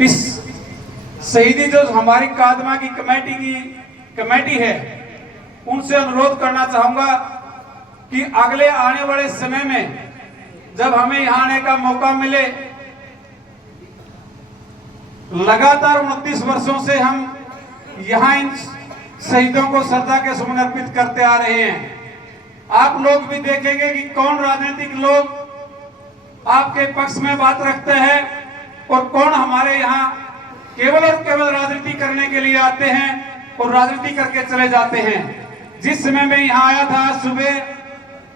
इस शहीदी जो हमारी कादमा की कमेटी है, उनसे अनुरोध करना चाहूंगा कि अगले आने वाले समय में जब हमें यहाँ आने का मौका मिले, लगातार 29 वर्षों से हम यहाँ इन शहीदों को श्रद्धा के सुमन अर्पित करते आ रहे हैं। आप लोग भी देखेंगे कि कौन राजनीतिक लोग आपके पक्ष में बात रखते हैं और कौन हमारे यहाँ केवल और केवल राजनीति करने के लिए आते हैं और राजनीति करके चले जाते हैं। जिस समय मैं यहाँ आया था सुबह,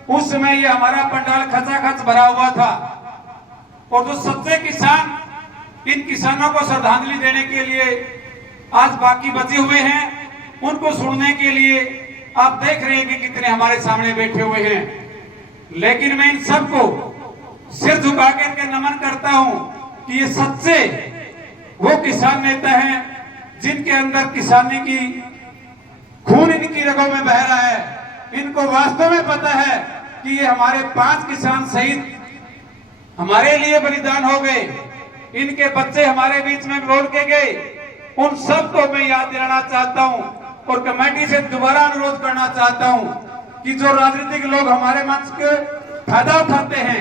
उस समय ये हमारा पंडाल खचाखच भरा हुआ था और जो सच्चे किसान, इन किसानों को श्रद्धांजलि देने के लिए आज बाकी बचे हुए हैं, उनको सुनने के लिए आप देख रहे हैं कि कितने हमारे सामने बैठे हुए हैं। लेकिन मैं इन सबको सिर झुका के नमन करता हूं कि ये सच्चे वो किसान नेता हैं जिनके अंदर किसानी की खून इनकी रगों में बह रहा है। इनको वास्तव में पता है कि ये हमारे 5 किसान शहीद हमारे लिए बलिदान हो गए, इनके बच्चे हमारे बीच में बोल के गए। उन सबको मैं याद दिलाना चाहता हूं और कमेटी से दोबारा अनुरोध करना चाहता हूं कि जो राजनीतिक लोग हमारे मंच के फायदा उठाते हैं,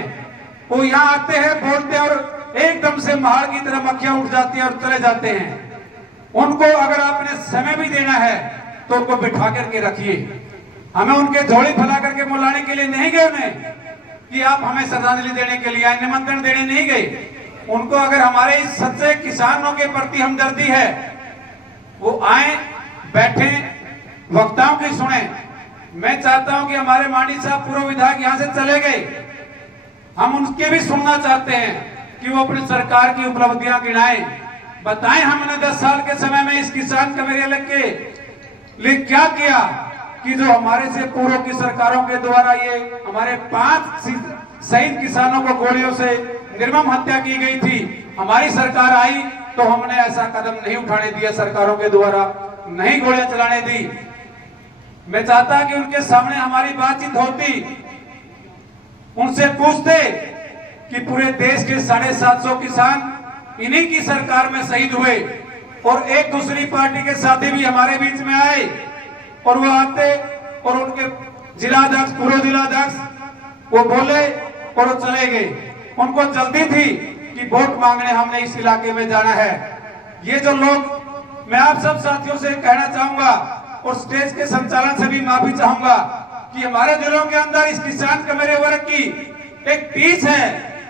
वो यहाँ आते हैं, बोलते हैं और एकदम से महाड़ की तरह मक्खियां उठ जाती है और चले जाते हैं। उनको अगर आपने समय भी देना है तो उनको बिठा करके रखिए। हमें उनके झोली फैला करके बुलाने के लिए नहीं गए उन्हें कि आप हमें श्रद्धांजलि देने के लिए, निमंत्रण देने नहीं गए। उनको अगर हमारे इस सच्चे किसानों के प्रति हमदर्दी है, वो आए, बैठे, वक्ताओं की सुने। मैं चाहता हूं कि हमारे मांडी साहब पूर्व विधायक यहाँ से चले गए, हम उनके भी सुनना चाहते हैं कि वो अपनी सरकार की उपलब्धियां गिनाएं, बताएं हमने 10 साल के समय में इस किसान कमेटी के लिए क्या किया कि जो हमारे से पूर्व की सरकारों के द्वारा ये हमारे 5 शहीद किसानों को गोलियों से निर्मम हत्या की गई थी। हमारी सरकार आई तो हमने ऐसा कदम नहीं उठाने दिया, सरकारों के द्वारा नहीं गोलियां चलाने दी। मैं चाहता कि उनके सामने हमारी बातचीत होती, उनसे पूछते कि पूरे देश के 750 किसान इन्हीं की सरकार में शहीद हुए और एक दूसरी पार्टी के साथी भी हमारे बीच में आए और वो आते और उनके जिलाध्यक्ष, पूर्व जिलाध्यक्ष वो बोले और वो चले गए। उनको जल्दी थी कि वोट मांगने हमने इस इलाके में जाना है। ये जो लोग, मैं आप सब साथियों से कहना चाहूंगा और स्टेज के संचालन से भी माफी चाहूंगा कि हमारे दिलों के अंदर इस किसान कमेरे वर्ग की एक टीस है,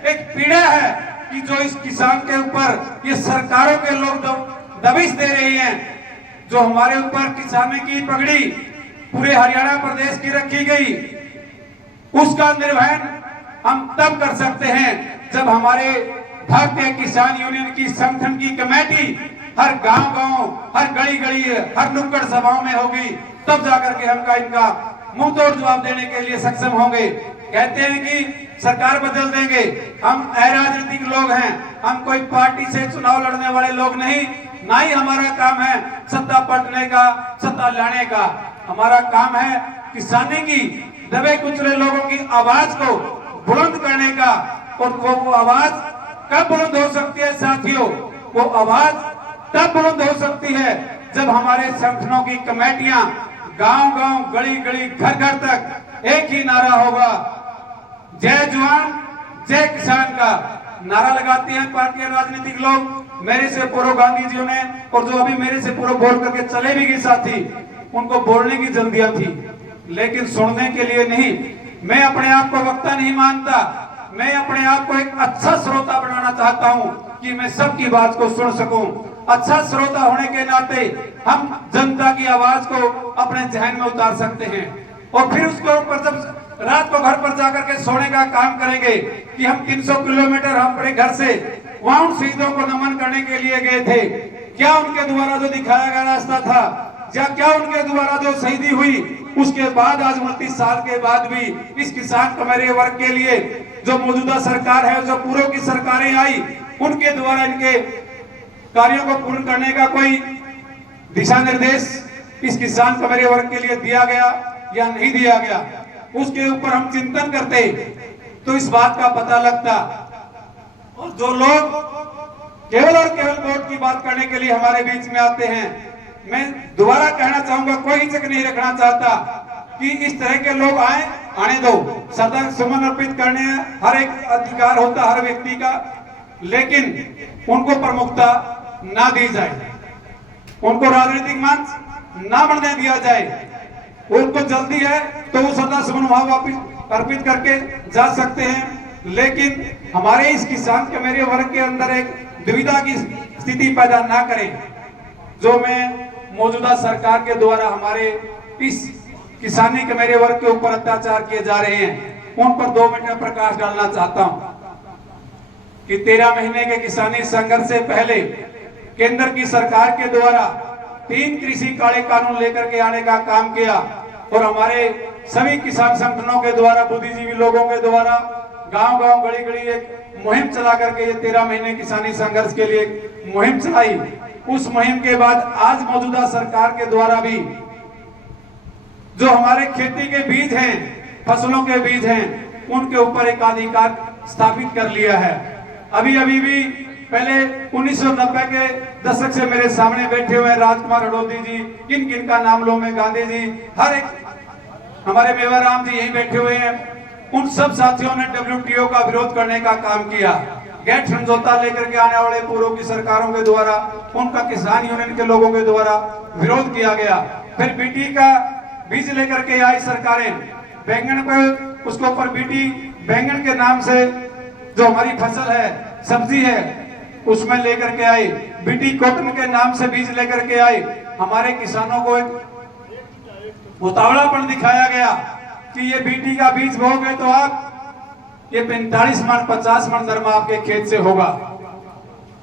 एक पीड़ा है कि जो इस किसान के ऊपर ये सरकारों के लोग दबिश दे रहे हैं। जो हमारे ऊपर किसानी की पगड़ी पूरे हरियाणा प्रदेश की रखी गई, उसका निर्वहन हम तब कर सकते हैं जब हमारे भारतीय किसान यूनियन की संगठन की कमेटी हर गांव-गांव, हर गली-गली, हर नुक्कड़ सभाओं में होगी, तब जाकर के हम इनका मुंह तोड़ जवाब देने के लिए सक्षम होंगे। कहते हैं कि सरकार बदल देंगे, हम अराजनीतिक लोग हैं, हम कोई पार्टी से चुनाव लड़ने वाले लोग नहीं, ना ही हमारा काम है सत्ता पलटने का, सत्ता लाने का। हमारा काम है किसानी की, दबे कुचले लोगों की आवाज को बुलंद करने का। और वो आवाज कब बुलंद हो सकती है साथियों? वो आवाज तब बुलंद हो सकती है जब हमारे संगठनों की कमेटियां गांव-गांव, गली-गली, घर-घर तक एक ही नारा होगा, जय जवान जय किसान का नारा लगाते हैं पार्टी राजनीतिक लोग। मेरे से पूर्व गांधी जी ने और जो अभी मेरे से पूर्व बोल करके चले भी गए साथी, उनको बोलने की जल्दियां थी लेकिन सुनने के लिए नहीं। मैं अपने आप को वक्ता नहीं मानता, मैं अपने आप को एक अच्छा श्रोता बनाना चाहता हूं कि मैं सबकी बात को सुन सकूं। अच्छा श्रोता होने के नाते हम जनता की आवाज को अपने जहन में उतार सकते हैं और फिर उसके ऊपर जब रात को घर पर जाकर के सोने का काम करेंगे कि हम 300 किलोमीटर अपने घर से वहां उन शहीदों को नमन करने के लिए गए थे, क्या उनके द्वारा जो दिखाया गया रास्ता था या क्या उनके द्वारा जो शहीदी हुई, उसके बाद आज 29 साल के बाद भी इस किसान कमेरे वर्ग के लिए जो मौजूदा सरकार है, जो पूर्व की सरकारें आई, उनके द्वारा इनके कार्यों को पूर्ण करने का कोई दिशा निर्देश इस किसान कमेरे वर्ग के लिए दिया गया या नहीं दिया गया, उसके ऊपर हम चिंतन करते तो इस बात का पता लगता। और जो लोग केवल और केवल वोट की बात करने के लिए हमारे बीच में आते हैं। मैं दोबारा कहना चाहूंगा, कोई हिचक नहीं रखना चाहता कि इस तरह के लोग आए, आने दो। श्रद्धा सुमन अर्पित करने हर एक अधिकार होता हर व्यक्ति का, लेकिन उनको प्रमुखता ना दी जाए, उनको राजनीतिक मंच ना बनने दिया जाए। उनको जल्दी है तो वो श्रद्धा सुमन वहां वापिस अर्पित करके जा सकते हैं, लेकिन हमारे इस किसान के मेरे वर्ग के अंदर एक दुविधा की स्थिति पैदा ना करें, जो मैं मौजूदा सरकार के द्वारा हमारे इस किसानी के मेरे वर्ग के ऊपर अत्याचार किए जा रहे हैं, उन पर 2 मिनट में प्रकाश डालना चाहता हूं कि 13 महीने के किसानी संघर्ष से पहले केंद्र की सरकार के द्वारा 3 कृषि काले कानून लेकर के आने का काम किया और हमारे सभी किसान संगठनों के द्वारा, बुद्धिजीवी लोगों के द्वारा गांव-गांव, गली-गली एक मुहिम चला करके ये 13 महीने किसानी संघर्ष के लिए मुहिम चलाई। उस मुहिम के बाद आज मौजूदा सरकार के द्वारा भी जो हमारे खेती के बीज हैं, फसलों के बीज हैं, उनके ऊपर एक अधिकार स्थापित कर लिया है। अभी भी पहले 1990 के दशक से मेरे सामने बैठे हुए राजकुमार हडोदी जी, किन किन का नाम लो मैं, गांधी जी, हर एक हमारे मेवाराम जी यही बैठे हुए हैं। उन सब साथियों ने WTO का विरोध करने का काम किया। गैट समझौता लेकर के आने वाले पूर्व की सरकारों के द्वारा, उनका किसान यूनियन के लोगों के द्वारा विरोध किया गया। फिर बीटी का बीज लेकर के आई सरकारें, बैंगन को उसके ऊपर बीटी बैंगन के नाम से जो हमारी फसल है, सब्जी है, उसमें लेकर के आई। बीटी कॉटन के नाम से बीज लेकर के आई। हमारे किसानों को एक उतावलापन दिखाया गया कि ये बीटी का बीज बोओगे तो आप ये 45 मन 50 मन नरमा आपके खेत से होगा।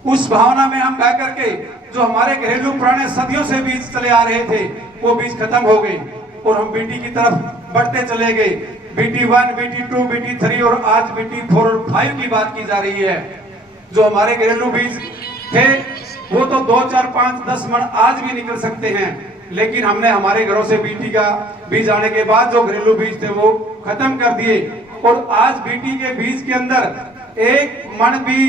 उस भावना में हम बह करके जो हमारे घरेलू पुराने सदियों से बीज चले आ रहे थे, वो बीज खत्म हो गए और हम बीटी की तरफ बढ़ते चले गए। बीटी 1, बीटी 2, बीटी 3 और आज बीटी 4 और 5 की बात की जा रही है। जो हमारे घरेलू बीज थे वो तो 2, 4, 5, 10 मन आज भी निकल सकते हैं, लेकिन हमने हमारे घरों से बीटी का बीज आने के बाद जो घरेलू बीज थे वो खत्म कर दिए और आज बीटी के बीज के अंदर 1 मन भी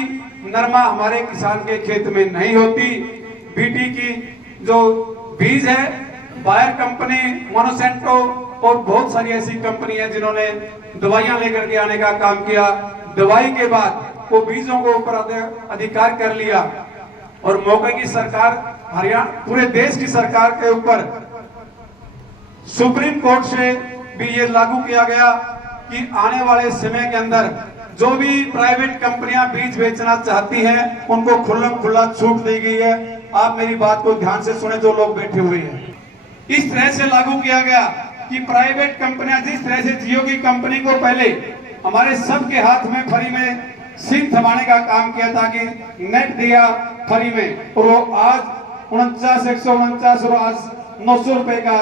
नरमा हमारे किसान के खेत में नहीं होती। बीटी की जो बीज है, बायर कंपनी, मोनोसेंटो और बहुत सारी ऐसी कंपनी है जिन्होंने दवाइयां लेकर के आने का काम किया। दवाई के बाद वो बीजों को ऊपर अधिकार कर लिया और मौके की सरकार, हरियाणा पूरे देश की सरकार के ऊपर सुप्रीम कोर्ट से भी ये लागू किया गया कि आने वाले समय के अंदर जो भी प्राइवेट कंपनियां बीज बेचना चाहती हैं, उनको खुल्लम खुल्ला छूट दी गई है। आप मेरी बात को ध्यान से सुने जो लोग बैठे हुए हैं। इस तरह से लागू किया गया कि प्राइवेट कंपनियां, जिस तरह से जियो की कंपनी को पहले हमारे सबके हाथ में फ्री में सिम थमाने का काम किया था कि नेट दिया फ्री में, और वो आज 149 और आज 900 रुपए का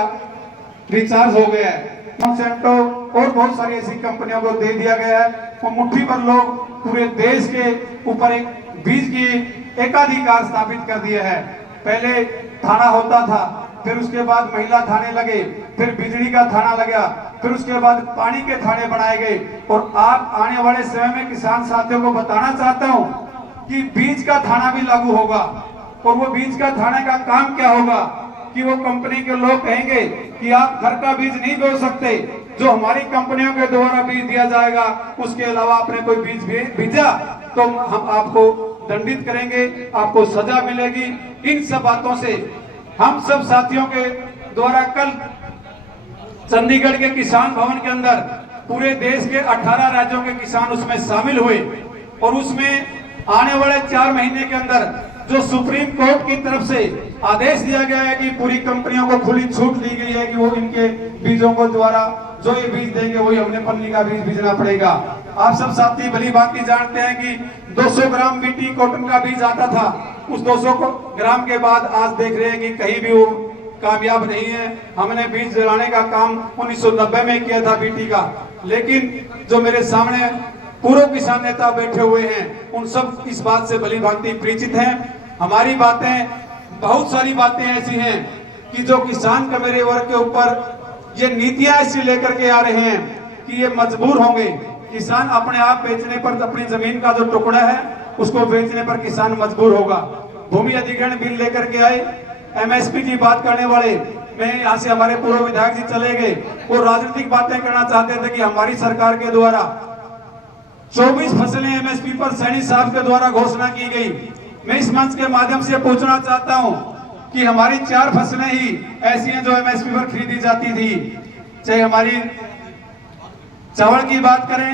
रिचार्ज हो गया है। मोनसेंटो और बहुत सारी ऐसी कंपनियों को दे दिया गया है। वो मुट्ठी पर लोग पूरे देश के ऊपर एक बीज की एकाधिकार स्थापित कर दिया है। पहले थाना होता था, फिर उसके बाद महिला थाने लगे, फिर बिजली का थाना लगा, फिर उसके बाद पानी के थाने बनाए गए। और आप आने वाले समय में किसान साथियों को बताना चाहता हूं कि बीज का थाना भी लागू होगा। और वो बीज का थाने का काम क्या होगा कि वो कंपनी के लोग कहेंगे कि आप घर का बीज नहीं बो सकते, जो हमारी कंपनियों के द्वारा बीज दिया जाएगा, उसके अलावा आपने कोई बीज भेजा तो हम आपको दंडित करेंगे, आपको सजा मिलेगी। इन सब बातों से हम सब साथियों के द्वारा कल चंडीगढ़ के किसान भवन के अंदर पूरे देश के 18 राज्यों के किसान उसमें शामिल हुए और उसमें आने वाले 4 महीने के अंदर जो सुप्रीम कोर्ट की तरफ से आदेश दिया गया है कि पूरी कंपनियों को खुली छूट दी गई है कि वो इनके बीजों को द्वारा जो ये बीज देंगे वही हमने पन्नी का बीज भेजना पड़ेगा। आप सब साथी भली भांति जानते हैं कि 200 ग्राम बीटी कॉटन का बीज आता था, उस 200 ग्राम के बाद आज देख रहे हैं कि कहीं भी वो कामयाब नहीं है। हमने बीज दिलाने का काम 1990 में किया था बीटी का, लेकिन जो मेरे सामने पूर्व किसान नेता बैठे हुए हैं उन सब इस बात से भली भांति परिचित हैं। हमारी बातें, बहुत सारी बातें ऐसी हैं कि जो किसान का मेरे वर्ग के ऊपर ये नीतियां ऐसी लेकर के आ रहे हैं कि ये मजबूर होंगे। किसान अपने आप बेचने पर, अपनी जमीन का जो टुकड़ा है उसको बेचने पर किसान मजबूर होगा। भूमि अधिग्रहण बिल लेकर के आए, एमएसपी की बात करने वाले, मैं यहाँ से हमारे पूर्व विधायक जी चले गए, वो राजनीतिक बातें करना चाहते थे कि हमारी सरकार के द्वारा 24 फसलें एमएसपी पर सैनी साहब के द्वारा घोषणा की गई। मैं इस मंच के माध्यम से पूछना चाहता हूं कि हमारी 4 फसलें ही ऐसी हैं जो एमएसपी पर खरीदी जाती थी, चाहे हमारी चावल की बात करें,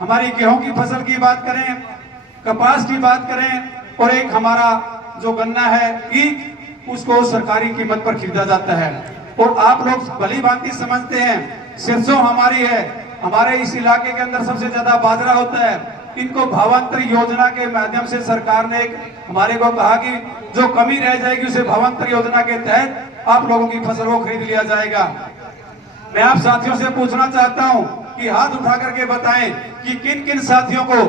हमारी गेहूं की फसल की बात करें, कपास की बात करें, और एक हमारा जो गन्ना है ईख, उसको सरकारी कीमत पर खरीदा जाता है। और आप लोग भली भांति समझते हैं, सरसों हमारी है, हमारे इस इलाके के अंदर सबसे ज्यादा बाजरा होता है। इनको भावांतर योजना के माध्यम से सरकार ने हमारे को कहा कि जो कमी रह जाएगी उसे भावांतर योजना के तहत आप लोगों की फसल को खरीद लिया जाएगा। मैं आप साथियों से पूछना चाहता हूं कि हाथ उठा करके बताएं कि किन किन साथियों को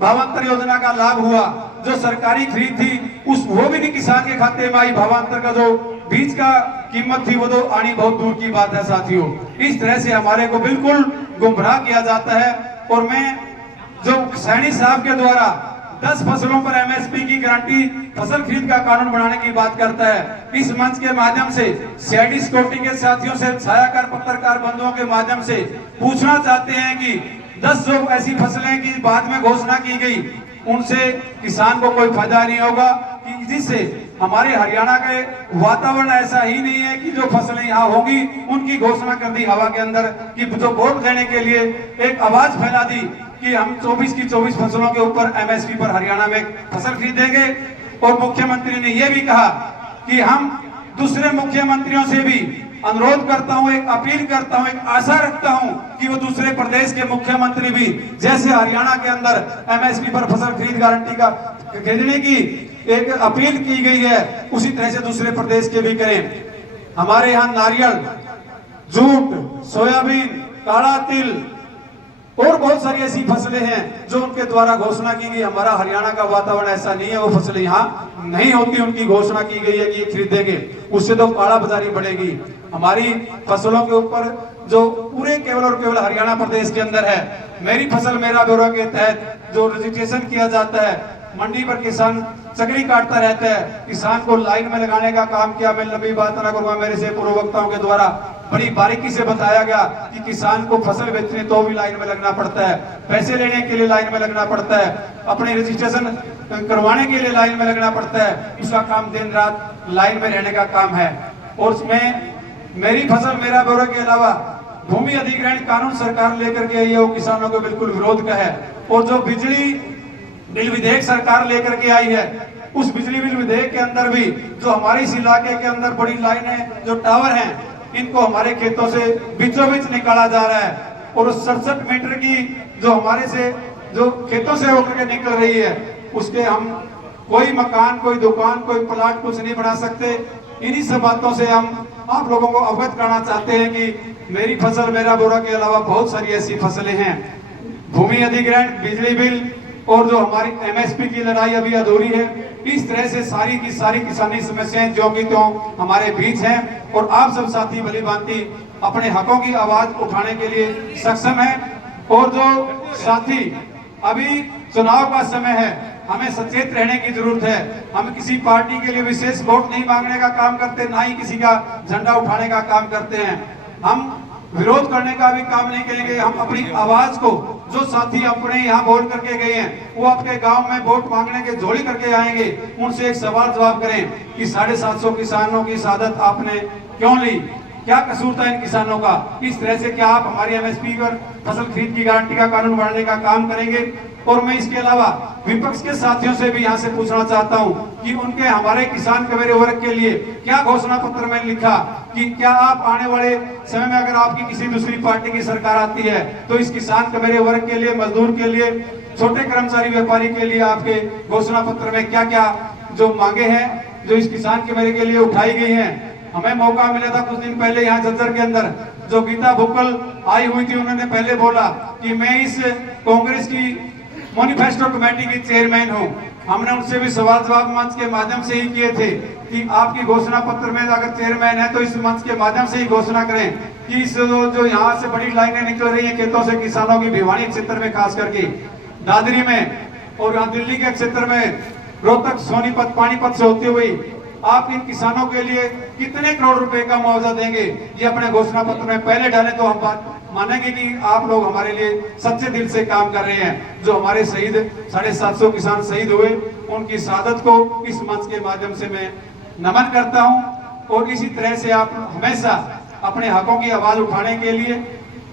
भावांतर योजना का लाभ हुआ। जो सरकारी खरीद थी उस वो भी नहीं किसान के खाते में आई, भावांतर का जो बीज का कीमत थी वो तो आनी बहुत दूर की बात है साथियों। इस तरह से हमारे को बिल्कुल गुमराह किया जाता है। और मैं जो सैनी साहब के द्वारा 10 फसलों पर एमएसपी की गारंटी फसल खरीद का कानून बनाने की बात करता है, इस मंच के माध्यम से सीआईडी सिक्योरिटी के साथियों से, छायाकार पत्रकार बंधुओं के माध्यम से पूछना चाहते हैं कि 10 जो ऐसी फसलें की बाद में घोषणा की गई, उनसे किसान को कोई फायदा नहीं होगा, कि जिससे हमारे हरियाणा के वातावरण ऐसा ही नहीं है कि जो फसलें यहाँ होगी उनकी घोषणा कर दी हवा के अंदर, कि जो वोट देने के लिए एक आवाज फैला दी कि हम 24 की 24 फसलों के ऊपर एमएसपी पर हरियाणा में फसल खरीदेंगे। और मुख्यमंत्री ने यह भी कहा कि हम दूसरे मुख्यमंत्रियों से भी अनुरोध करता हूं, एक अपील करता हूं, एक आशा रखता हूं कि वो दूसरे प्रदेश के मुख्यमंत्री भी जैसे हरियाणा के अंदर एमएसपी पर फसल खरीद गारंटी का खरीदने की एक अपील की गई है, उसी तरह से दूसरे प्रदेश के भी करें। हमारे यहाँ नारियल, जूट, सोयाबीन, काला तिल और बहुत सारी ऐसी फसलें हैं जो उनके द्वारा घोषणा की गई। हमारा हरियाणा का वातावरण ऐसा नहीं है, वो फसलें यहाँ नहीं होती, उनकी घोषणा की गई है कि ये खरीदेंगे, उससे तो काला बाजारी बढ़ेगी। हमारी फसलों के ऊपर जो पूरे केवल और केवल हरियाणा प्रदेश के अंदर है, मेरी फसल मेरा ब्यौरा के तहत जो रजिस्ट्रेशन किया जाता है, मंडी पर किसान चकरी काटता रहता है, किसान को लाइन में लगाने का काम किया। मैं लंबी बात ना करूंगा, मेरे से पूर्व वक्ताओं के द्वारा बड़ी बारीकी से बताया गया कि किसान को फसल बेचने तो भी लाइन में लगना पड़ता है, पैसे लेने के लिए लाइन में लगना पड़ता है, अपने रजिस्ट्रेशन करवाने के लिए लाइन में लगना पड़ता है। उसका काम दिन रात लाइन में रहने का काम है। और उसमें मेरी फसल मेरा ब्यौरा के अलावा भूमि अधिग्रहण कानून सरकार लेकर के आई है, वो किसानों को बिल्कुल विरोध का है। और जो बिजली बिल विधेयक सरकार लेकर के आई है, उस बिजली बिल विधेयक के अंदर भी जो हमारे इस इलाके के अंदर बड़ी लाइनें, जो टावर हैं, इनको हमारे खेतों से बीचों बीच निकाला जा रहा है। और उस 67 मीटर की जो हमारे से जो खेतों से होकर के निकल रही है, उसके हम कोई मकान, कोई दुकान, कोई प्लाट कुछ नहीं बना सकते। इन्हीं सब बातों से हम आप लोगों को अवगत कराना चाहते हैं कि मेरी फसल मेरा ब्यौरा के अलावा बहुत सारी ऐसी फसलें हैं। भूमि अधिग्रहण, बिजली बिल और जो हमारी एमएसपी की लड़ाई अभी अधूरी है। इस तरह से सारी की सारी किसानी समस्याएं जो की त्यों हमारे बीच हैं। और आप सब साथी भली भांति अपने हकों की आवाज उठाने के लिए सक्षम है। और जो साथी अभी चुनाव का समय है, हमें सचेत रहने की जरूरत है। हम किसी पार्टी के लिए विशेष वोट नहीं मांगने का काम करते, ना ही किसी का झंडा उठाने का काम करते हैं। हम विरोध करने का भी काम नहीं करेंगे। हम अपनी आवाज को, जो साथी अपने यहाँ बोल करके गए हैं, वो आपके गांव में वोट मांगने के झोली करके आएंगे, उनसे एक सवाल जवाब करें कि 750 किसानों की शहादत आपने क्यों ली, क्या कसूर था इन किसानों का। इस तरह से क्या आप हमारी एमएसपी पर फसल खरीद की गारंटी का कानून बनाने का काम करेंगे। और मैं इसके अलावा विपक्ष के साथियों से भी यहाँ से पूछना चाहता हूँ कि उनके हमारे किसान कबीरे वर्ग के लिए क्या घोषणा पत्र में लिखा कि क्या आप आने वाले समय में अगर आपकी किसी दूसरी पार्टी की सरकार आती है तो इस किसान कबीरे वर्ग के लिए, मजदूर के लिए, छोटे कर्मचारी व्यापारी के लिए आपके घोषणा पत्र में क्या क्या जो मांगे हैं जो इस किसान कबीरे के लिए उठाई गई है। हमें मौका मिला था कुछ दिन पहले यहाँ झज्जर के अंदर, जो गीता भुक्कल आई हुई थी, उन्होंने पहले बोला कि मैं इस कांग्रेस की मैनिफेस्टो कमेटी की चेयरमैन हूं। हमने उनसे भी सवाल जवाब मंच के माध्यम से ही किए थे कि आपकी घोषणा पत्र में अगर चेयरमैन है तो इस मंच के माध्यम से ही घोषणा करें कि इस जो यहाँ से बड़ी लाइनें निकल रही है खेतों से किसानों की, भिवानी क्षेत्र में खास करके, दादरी में और यहाँ दिल्ली के क्षेत्र में रोहतक, सोनीपत, पानीपत से होती हुई आप इन किसानों के लिए कितने करोड़ रुपए का मुआवजा देंगे, ये अपने घोषणा पत्र में पहले डालें तो हम बात मानेंगे कि आप लोग हमारे लिए सच्चे दिल से काम कर रहे हैं। जो हमारे शहीद 750 किसान शहीद हुए, उनकी शहादत को इस मंच के माध्यम से मैं नमन करता हूं। और इसी तरह से आप हमेशा अपने हकों की आवाज उठाने के लिए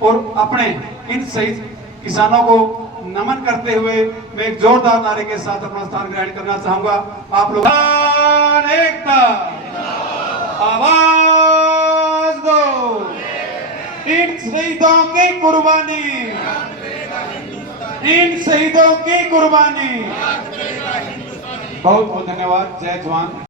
और अपने इन शहीद किसानों को नमन करते हुए मैं एक जोरदार नारे के साथ अपना स्थान ग्रहण करना चाहूंगा। आप लोग एकता, आवाज दो, इन शहीदों की कुर्बानी, इन शहीदों की कुर्बानी। बहुत बहुत धन्यवाद। जय जवान।